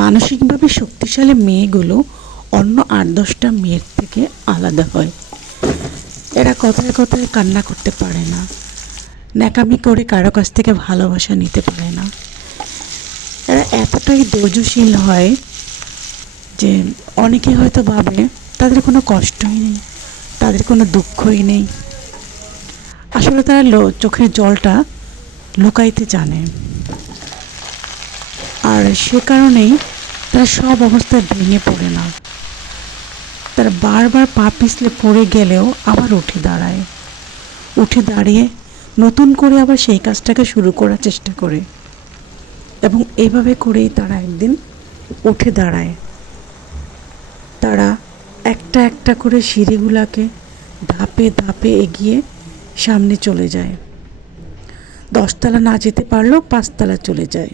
মানসিকভাবে শক্তিশালী মেয়েগুলো অন্য ৮-১০টা মেয়ের থেকে আলাদা হয়। এরা কথায় কথায় কান্না করতে পারে না, ন্যাকামি করে কারো কাছ থেকে ভালোবাসা নিতে পারে না। এরা এতটাই ধৈর্যশীল হয় যে অনেকে হয়তো ভাবে তাদের কোনো কষ্টই নেই, তাদের কোনো দুঃখই নেই। আসলে তারা চোখের জলটা লুকাইতে জানে, আর সে কারণেই তারা সব অবস্থায় ভেঙে পড়ে না। তারা বারবার পা পিছলে পড়ে গেলেও আবার উঠে দাঁড়ায়, উঠে দাঁড়িয়ে নতুন করে আবার সেই কাজটাকে শুরু করার চেষ্টা করে, এবং এইভাবে করেই তারা একদিন উঠে দাঁড়ায়। তারা একটা একটা করে সিঁড়িগুলাকে ধাপে ধাপে এগিয়ে সামনে চলে যায়। 10 তলা না যেতে পারলেও 5 তলা চলে যায়।